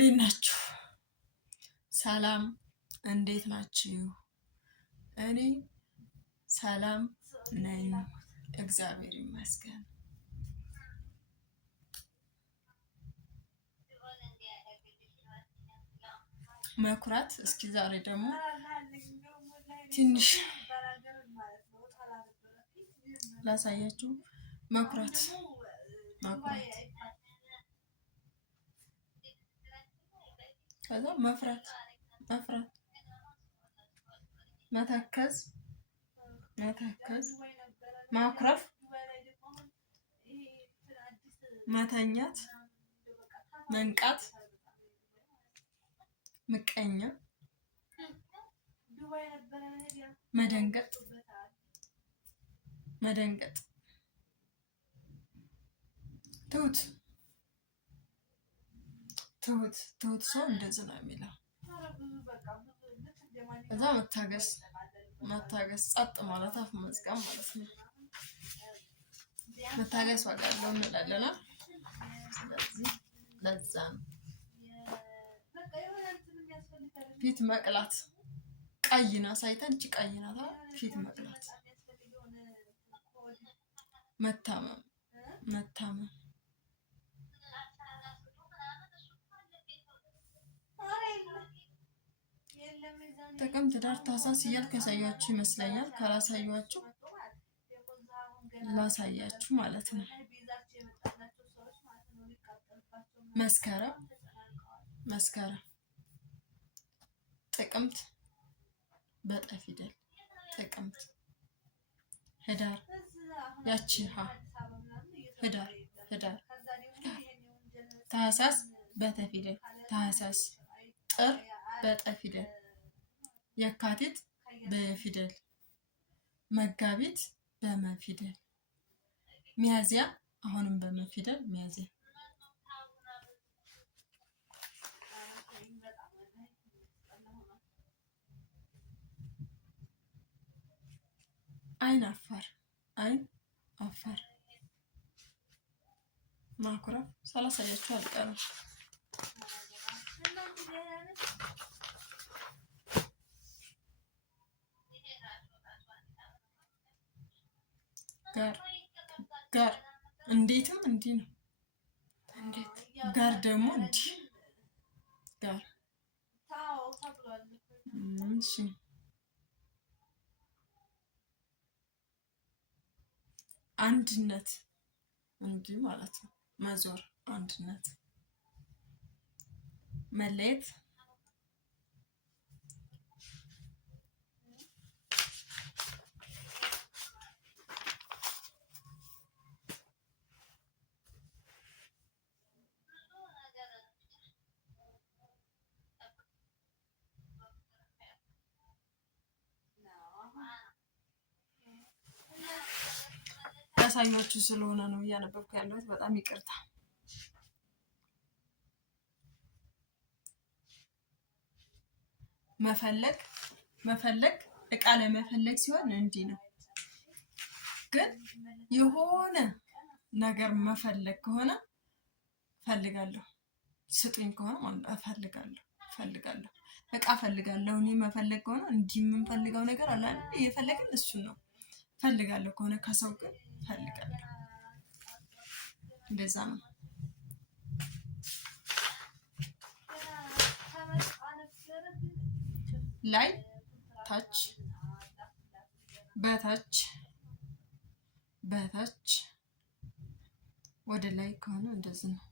እንዴት ናችሁ? ሰላም እንዴት ናችሁ? እኔ ሰላም ነኝ፣ እግዚአብሔር ይመስገን። መኩራት እስኪ ዛሬ ደግሞ ትንሽ ላሳያችሁ። መኩራት ከዛ መፍራት መተከዝ ማኩረፍ መተኛት መንቃት ምቀኛ መደንገጥ ትሁት ሰው እንደዚህ ነው የሚለው። ከዛ መታገስ ጸጥ ማለት አፍ መዝጋት ማለት ነው። መታገስ ዋጋ አለው እንላለን። ስለዚህ ለዛ ነው። ፊት መቅላት ቀይ ናት ሳይተን እንጂ ቀይ ናት። ፊት መቅላት መታመም ጥቅምት ዳር ታህሳስ እያልኩ ያሳያችሁ ይመስለኛል። ካላሳያችሁ ላሳያችሁ ማለት ነው። መስከረም ጥቅምት በጠ ፊደል ጥቅምት ህዳር ያቺ ህዳር ታህሳስ በተ ፊደል ታህሳስ ጥር በጠ ፊደል የካቲት በፊደል መጋቢት በመ ፊደል ሚያዚያ አሁንም በመ ፊደል ሚያዚያ አይን አፋር ማኩረፍ ሳላሳያችሁ አልቀርም። ጋር እንዴትም እንዲህ ነው። ጋር ደግሞ እንዲህ ጋር እሺ። አንድነት እንዲህ ማለት ነው። መዞር አንድነት መለየት ያሳያችሁ ስለሆነ ነው እያነበብኩ ያለሁት። በጣም ይቅርታ። መፈለግ እቃ ለመፈለግ ሲሆን እንዲህ ነው። ግን የሆነ ነገር መፈለግ ከሆነ ፈልጋለሁ፣ ስጡኝ ከሆነ እፈልጋለሁ። እቃ ፈልጋለሁ። እኔ መፈለግ ከሆነ እንዲህ የምንፈልገው ነገር አለ አይደል? እየፈለግን እሱን ነው። ፈልጋለሁ ከሆነ ከሰው ግን ፈልጋለሁ። እንደዛ ነው። ላይ ታች በታች ወደ ላይ ከሆነ እንደዚህ ነው።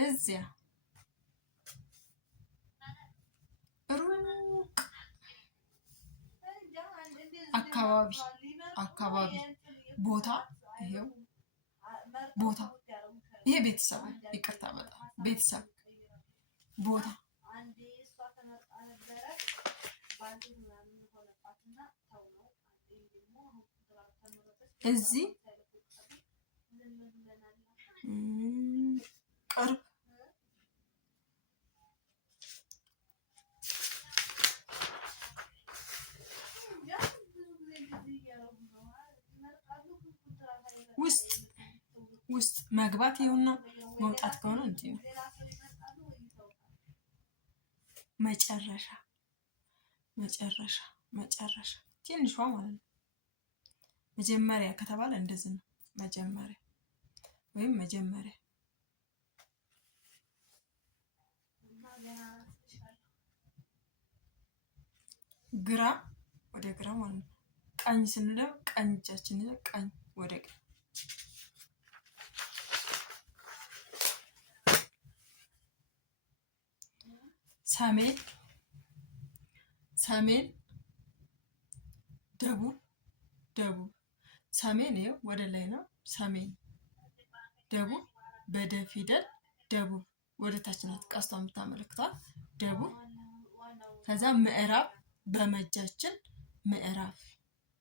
እዚያ ሩቅ አካባቢ ቦታ ይሄው ቦታ ይሄ ቤተሰብ ይቅርታ፣ በጣም ቤተሰብ ቦታ እዚህ ቅርብ ውስጥ መግባት ይሁንና መውጣት ከሆነ እንዴ ነው። መጨረሻ መጨረሻ መጨረሻ ትንሿ ማለት ነው። መጀመሪያ ከተባለ እንደዚህ ነው። መጀመሪያ ወይም መጀመሪያ ግራ ወደ ግራ ማለት ነው። ቀኝ ስንለው ቀኝ እጃችን ቀኝ ወደ ቀኝ ሰሜን ሰሜን ደቡብ ደቡብ ሰሜን ይኸው ወደ ላይ ነው። ሰሜን ደቡብ በደ ፊደል ደቡብ ወደ ታች ናት ቀስቷ የምታመለክቷል ደቡብ። ከዛ ምዕራብ በመጃችን ምዕራፍ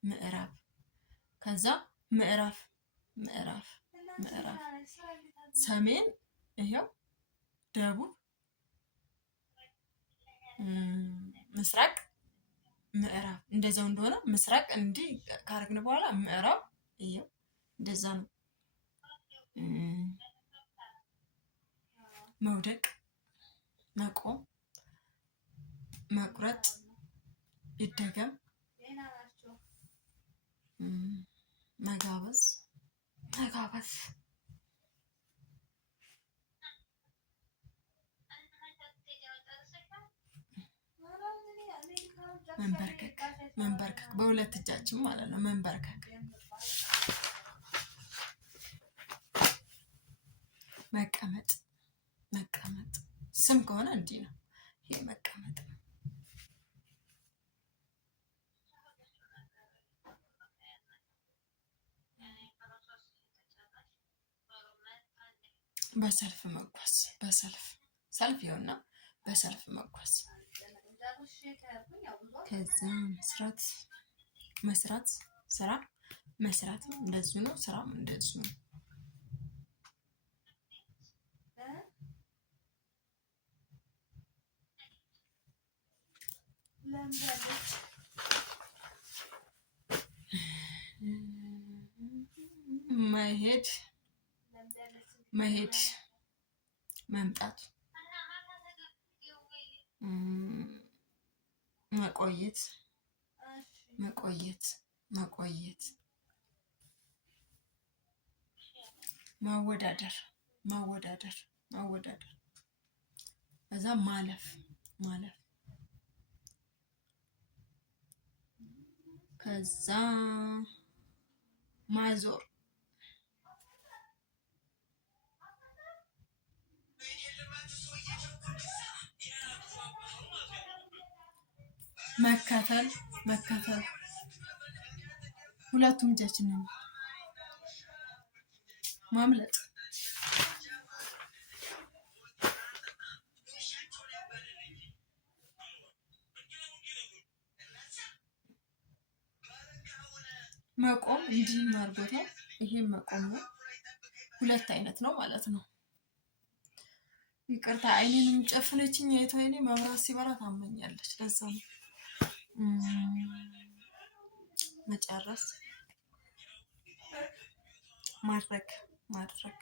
ምዕራብ ከዛ ምዕራፍ ምዕራፍ ምዕራፍ ሰሜን ይኸው ደቡብ ምስራቅ ምዕራብ እንደዛው እንደሆነ ምስራቅ እንዲህ ካረግን በኋላ ምዕራብ ይኸው እንደዛ ነው። መውደቅ መቆም መቁረጥ ይደገም መጋበዝ መጋበዝ መንበርከክ መንበርከክ በሁለት እጃችን ማለት ነው። መንበርከክ መቀመጥ መቀመጥ ስም ከሆነ እንዲህ ነው። ይሄ መቀመጥ ነው። በሰልፍ መጓዝ በሰልፍ ሰልፍ ይሆንና በሰልፍ መጓዝ። ከዛ መስራት መስራት ስራ መስራት እንደዚሁ ነው። ስራም እንደዚሁ ነው። መሄድ መሄድ መምጣት መቆየት መቆየት መቆየት ማወዳደር ማወዳደር ማወዳደር ከዛ ማለፍ ማለፍ ከዛ ማዞር መከተል መከተል ሁለቱም እጃችን ነው። ማምለጥ መቆም እንዲህ ማርጎታ ይሄም መቆም ነው። ሁለት አይነት ነው ማለት ነው። ይቅርታ አይኔንም ጨፍነችኝ። የት አይኔ መብራት ሲበራ ታመኛለች። ለዛ ነው። መጨረስ ማድረግ ማድረግ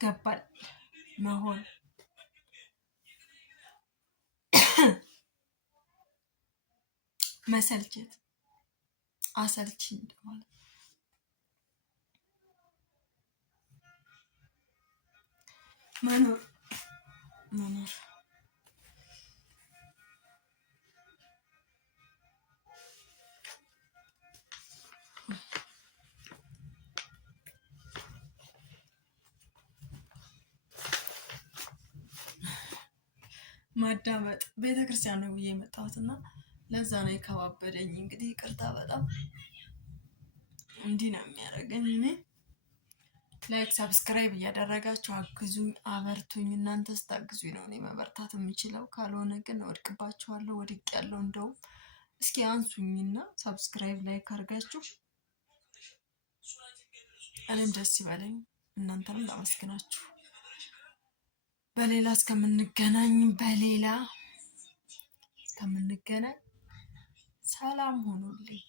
ገባል መሆን መሰልቸት አሰልቺ እንደማለት መኖር መኖር ማዳመጥ ቤተክርስቲያን ነው ብዬ የመጣሁት እና ለዛ ነው የከባበደኝ። እንግዲህ ይቅርታ በጣም እንዲህ ነው የሚያደርገኝ። እኔ ላይክ ሰብስክራይብ እያደረጋችሁ አግዙኝ፣ አበርቱኝ። እናንተ ስታግዙኝ ነው እኔ መበርታት የምችለው። ካልሆነ ግን ወድቅባችኋለሁ፣ ወድቅ ያለው እንደውም እስኪ አንሱኝና ሰብስክራይብ ላይክ አድርጋችሁ እኔም ደስ ይበለኝ፣ እናንተንም ላመስግናችሁ። በሌላ እስከምንገናኝ ሰላም ሆኑልኝ።